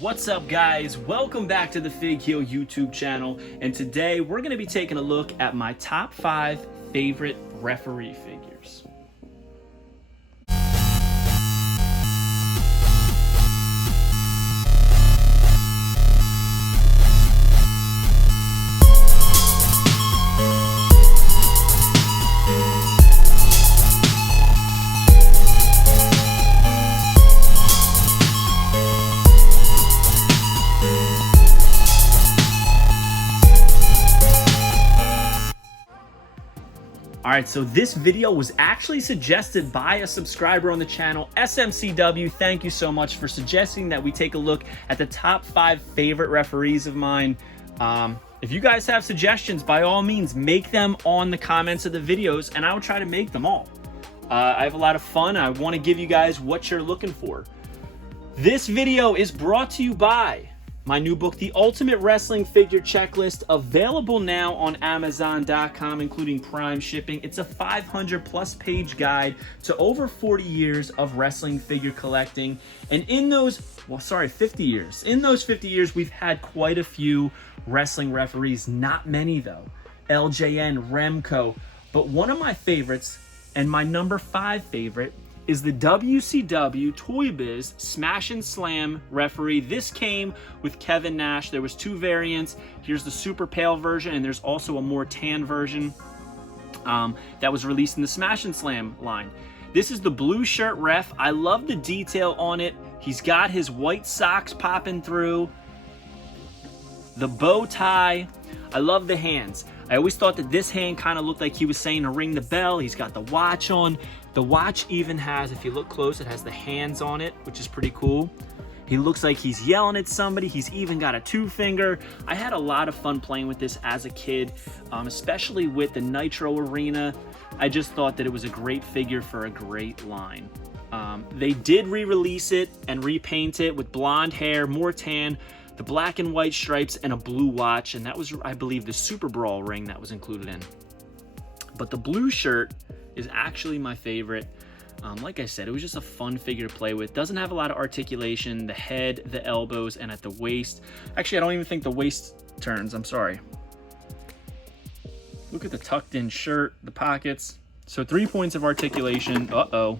What's up, guys? Welcome back to the Fig Heel YouTube channel, and today we're going to be taking a look at my top 5 favorite referee figures. Alright, so this video was actually suggested by a subscriber on the channel, SMCW. Thank you so much for suggesting that we take a look at the top 5 favorite referees of mine. If you guys have suggestions, by all means, make them on the comments of the videos, and I will try to make them all. I have a lot of fun. I want to give you guys what you're looking for. This video is brought to you by my new book, The Ultimate Wrestling Figure Checklist, available now on Amazon.com, including Prime shipping. It's a 500+ page guide to over 40 years of wrestling figure collecting. And in those, 50 years. In those 50 years, we've had quite a few wrestling referees. Not many, though. LJN, Remco. But one of my favorites, and my number 5 favorite, is the WCW Toy Biz Smash and Slam referee. This came with Kevin Nash. There was 2 variants. Here's the super pale version, and there's also a more tan version that was released in the Smash and Slam line. This is the blue shirt ref. I love the detail on it. He's got his white socks popping through, the bow tie. I love the hands. I always thought that this hand kind of looked like he was saying to ring the bell. He's got the watch on. The watch even has, if you look close, it has the hands on it, which is pretty cool. He looks like he's yelling at somebody. He's even got a 2-finger. I had a lot of fun playing with this as a kid, especially with the Nitro Arena. I just thought that it was a great figure for a great line. They did re-release it and repaint it with blonde hair, more tan, the black and white stripes, and a blue watch. And that was, I believe, the Super Brawl ring that was included in. But the blue shirt is actually my favorite. Like I said, it was just a fun figure to play with. Doesn't have a lot of articulation, the head, the elbows, and at the waist. Actually, I don't even think the waist turns. I'm sorry. Look at the tucked in shirt, the pockets. So 3 points of articulation. Uh-oh.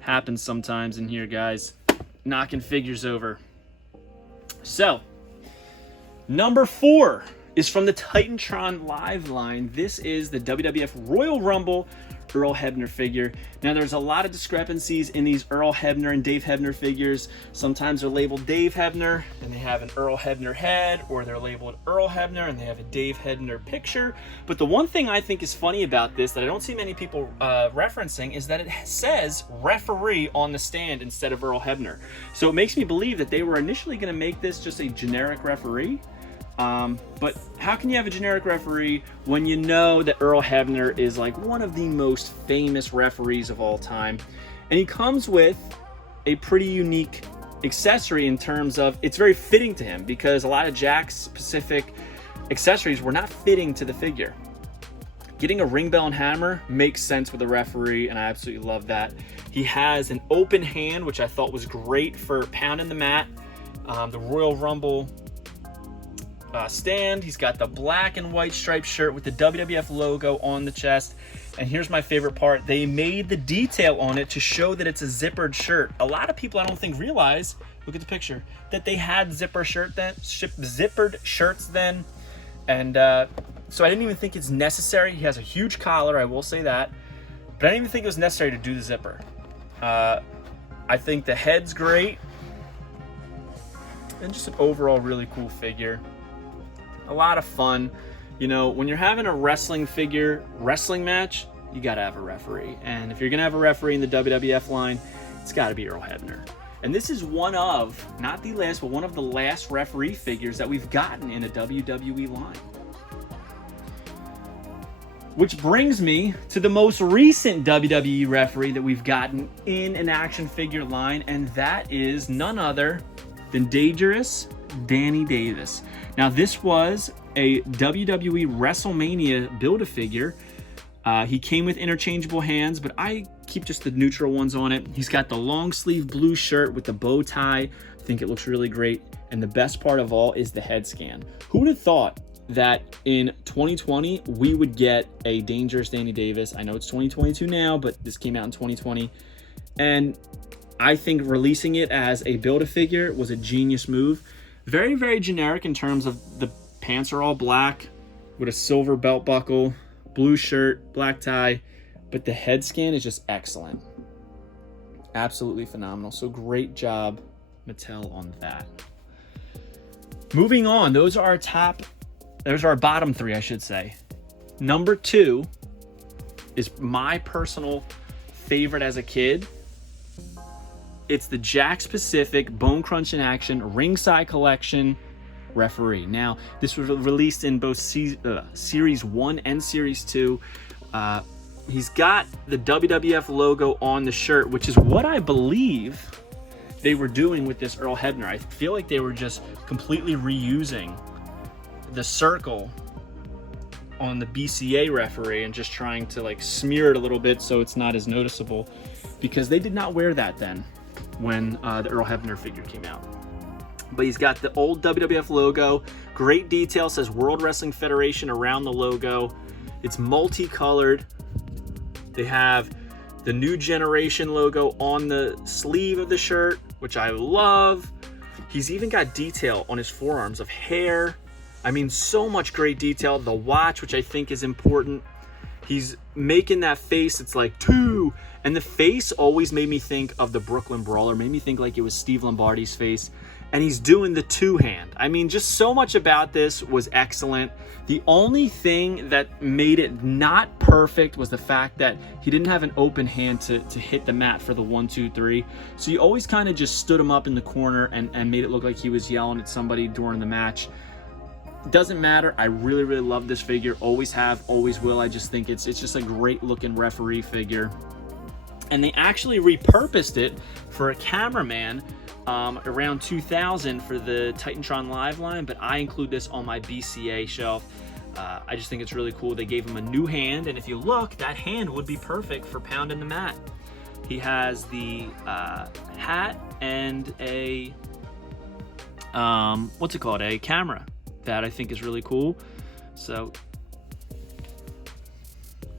Happens sometimes in here, guys. Knocking figures over. So, number 4 is from the Titantron Live line. This is the WWF Royal Rumble Earl Hebner figure. Now, there's a lot of discrepancies in these Earl Hebner and Dave Hebner figures. Sometimes they're labeled Dave Hebner and they have an Earl Hebner head, or they're labeled Earl Hebner and they have a Dave Hebner picture. But the one thing I think is funny about this that I don't see many people referencing is that it says referee on the stand instead of Earl Hebner. So it makes me believe that they were initially going to make this just a generic referee. But how can you have a generic referee when you know that Earl Hebner is like one of the most famous referees of all time? And he comes with a pretty unique accessory in terms of it's very fitting to him, because a lot of Jakks specific accessories were not fitting to the figure. Getting a ring bell and hammer makes sense with a referee, and I absolutely love that. He has an open hand, which I thought was great for pounding the mat. The Royal Rumble stand. He's got the black and white striped shirt with the WWF logo on the chest. And here's my favorite part. They made the detail on it to show that it's a zippered shirt. A lot of people, I don't think, realize, look at the picture, that they had zippered shirts then. And so I didn't even think it's necessary. He has a huge collar, I will say that. But I didn't even think it was necessary to do the zipper. I think the head's great. And just an overall really cool figure. A lot of fun. You know, when you're having a wrestling match, you gotta have a referee. And if you're gonna have a referee in the WWF line, it's gotta be Earl Hebner. And this is one of, not the last, but one of the last referee figures that we've gotten in a WWE line. Which brings me to the most recent WWE referee that we've gotten in an action figure line, and that is none other than Dangerous Danny Davis. Now, this was a WWE WrestleMania Build-A-Figure. He came with interchangeable hands, but I keep just the neutral ones on it. He's got the long sleeve blue shirt with the bow tie. I think it looks really great. And the best part of all is the head scan. Who would have thought that in 2020 we would get a Dangerous Danny Davis? I know it's 2022 now, but this came out in 2020. And I think releasing it as a Build-A-Figure was a genius move. Very, very generic in terms of the pants are all black with a silver belt buckle, blue shirt, black tie, but the head scan is just excellent. Absolutely phenomenal. So great job, Mattel, on that. Moving on, those are our bottom three, I should say. Number 2 is my personal favorite as a kid. It's the Jakks Pacific Bone Crunch in Action Ringside Collection Referee. Now, this was released in both Series 1 and Series 2. He's got the WWF logo on the shirt, which is what I believe they were doing with this Earl Hebner. I feel like they were just completely reusing the circle on the BCA referee and just trying to like smear it a little bit so it's not as noticeable, because they did not wear that then when the Earl Hebner figure came out. But he's got the old WWF logo, great detail, says World Wrestling Federation around the logo. It's multicolored. They have the New Generation logo on the sleeve of the shirt, which I love. He's even got detail on his forearms of hair. I mean, so much great detail. The watch, which I think is important. He's making that face, it's like 2. And the face always made me think of the Brooklyn Brawler, made me think like it was Steve Lombardi's face. And he's doing the 2-hand. I mean, just so much about this was excellent. The only thing that made it not perfect was the fact that he didn't have an open hand to hit the mat for the 1, 2, 3. So you always kind of just stood him up in the corner and made it look like he was yelling at somebody during the match. Doesn't matter. I really, really love this figure. Always have, always will. I just think it's just a great looking referee figure. And they actually repurposed it for a cameraman around 2000 for the Titantron Live line, but I include this on my BCA shelf. I just think it's really cool. They gave him a new hand, and if you look, that hand would be perfect for pounding the mat. He has the hat and a what's it called, a camera that I think is really cool. So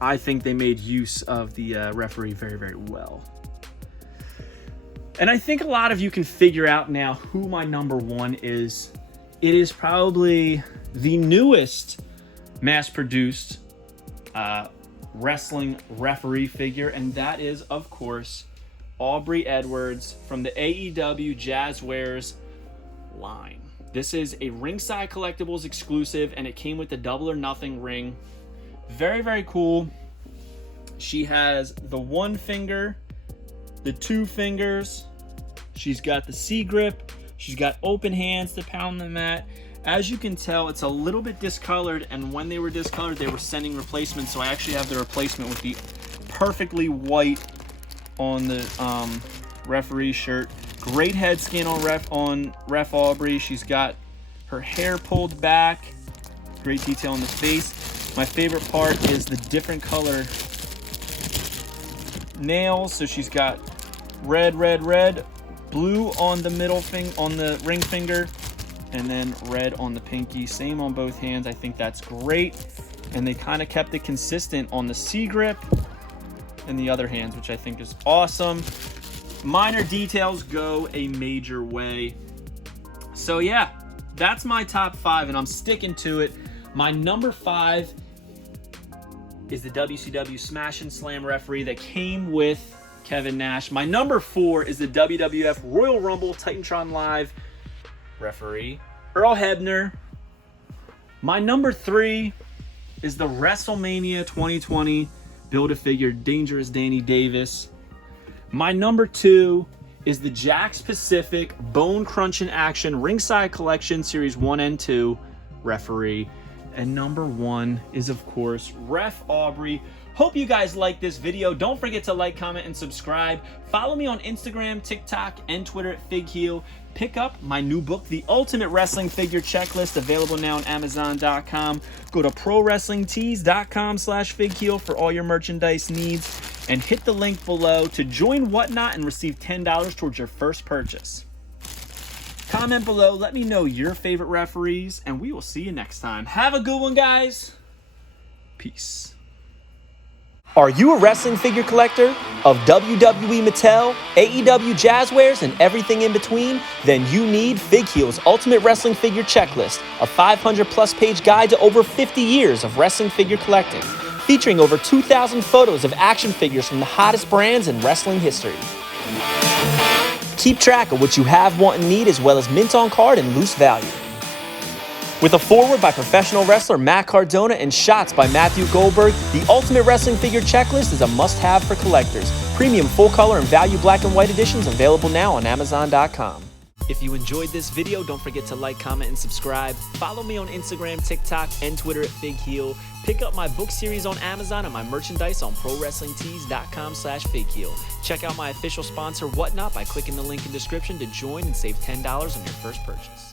I think they made use of the referee very, very well. And I think a lot of you can figure out now who my number 1 is. It is probably the newest mass-produced wrestling referee figure, and that is, of course, Aubrey Edwards from the AEW Jazzwares line. This is a Ringside Collectibles exclusive, and it came with the Double or Nothing ring. Very, very cool. She has the 1 finger, the 2 fingers. She's got the C-grip. She's got open hands to pound the mat. As you can tell, it's a little bit discolored, and when they were discolored, they were sending replacements, so I actually have the replacement with the perfectly white on the referee shirt. Great head scan on Ref Aubrey. She's got her hair pulled back. Great detail on the face. My favorite part is the different color nails. So she's got red, red, red, blue on the middle on the ring finger, and then red on the pinky. Same on both hands. I think that's great. And they kind of kept it consistent on the C-grip and the other hands, which I think is awesome. Minor details go a major way. So yeah, that's my top 5, and I'm sticking to it. My number 5 is the WCW Smash and Slam referee that came with Kevin Nash. My number 4 is the WWF Royal Rumble Titantron Live referee, Earl Hebner. My number 3 is the WrestleMania 2020 Build-A-Figure Dangerous Danny Davis. My number 2 is the Jakks Pacific Bone Crunch in Action Ringside Collection Series 1 and 2 referee. And number 1 is, of course, Ref Aubrey Hope you guys like this video. Don't forget to like, comment, and subscribe. Follow me on Instagram, TikTok, and Twitter at FigHeel. Pick up my new book, The Ultimate Wrestling Figure Checklist, available now on Amazon.com. Go to ProWrestlingTees.com/FigHeel for all your merchandise needs. And hit the link below to join Whatnot and receive $10 towards your first purchase. Comment below, let me know your favorite referees, and we will see you next time. Have a good one, guys. Peace. Are you a wrestling figure collector of WWE, Mattel, AEW, Jazzwares, and everything in between? Then you need FigHeel's Ultimate Wrestling Figure Checklist, a 500-plus page guide to over 50 years of wrestling figure collecting, featuring over 2,000 photos of action figures from the hottest brands in wrestling history. Keep track of what you have, want, and need, as well as mint on card and loose value. With a foreword by professional wrestler Matt Cardona and shots by Matthew Goldberg, the Ultimate Wrestling Figure Checklist is a must-have for collectors. Premium full-color and value black and white editions available now on Amazon.com. If you enjoyed this video, don't forget to like, comment, and subscribe. Follow me on Instagram, TikTok, and Twitter at FigHeel. Pick up my book series on Amazon and my merchandise on ProWrestlingTees.com/FigHeel. Check out my official sponsor, Whatnot, by clicking the link in the description to join and save $10 on your first purchase.